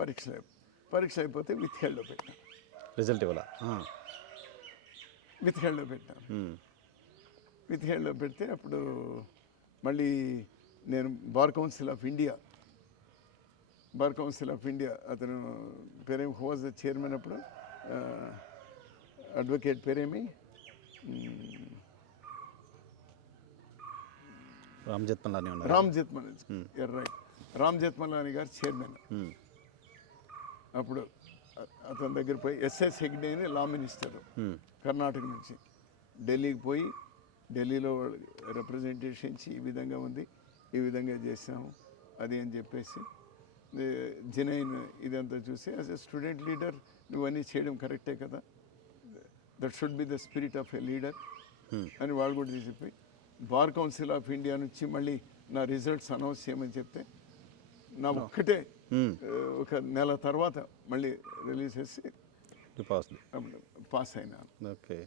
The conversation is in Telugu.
పరీక్ష పరీక్ష అయిపోతే విత్ హెల్డ్లో పెట్టాను. రిజల్ట్ ఇవ్వాల? విత్ హెల్డ్లో పెట్టాను. విత్ హెల్డ్లో పెడితే అప్పుడు మళ్ళీ నేను bar council of India bar council of India అతను పేరేమి హో వాజ్ ద చైర్మన్ అప్పుడు అడ్వకేట్ పేరేమి రామ్ జత్మలాని రామ్ జెత్మలాని. రైట్ రామ్ జెత్మలాని గారు చైర్మన్. అప్పుడు అతని దగ్గర పోయి ఎస్ఎస్ హెగ్డే అని లా మినిస్టర్. కర్ణాటక నుంచి. ఢిల్లీకి పోయి ఢిల్లీలో రిప్రజెంటేషన్ ఇచ్చి ఈ విధంగా ఉంది ఈ విధంగా చేసాము అది అని చెప్పేసి జనైన్ ఇదంతా చూసి యాజ్ ఎ స్టూడెంట్ లీడర్ నువ్వన్నీ చేయడం కరెక్టే కదా. That should be the spirit of a leader అని వాళ్ళు కూడా తీసిపోయి బార్ కౌన్సిల్ ఆఫ్ ఇండియా నుంచి మళ్ళీ నా రిజల్ట్స్ అనౌన్స్ చేయమని చెప్తే నా ఒక్కటే ఒక నెల తర్వాత మళ్ళీ రిలీజ్ చేసి పాస్ పాస్ అయినాను. ఓకే.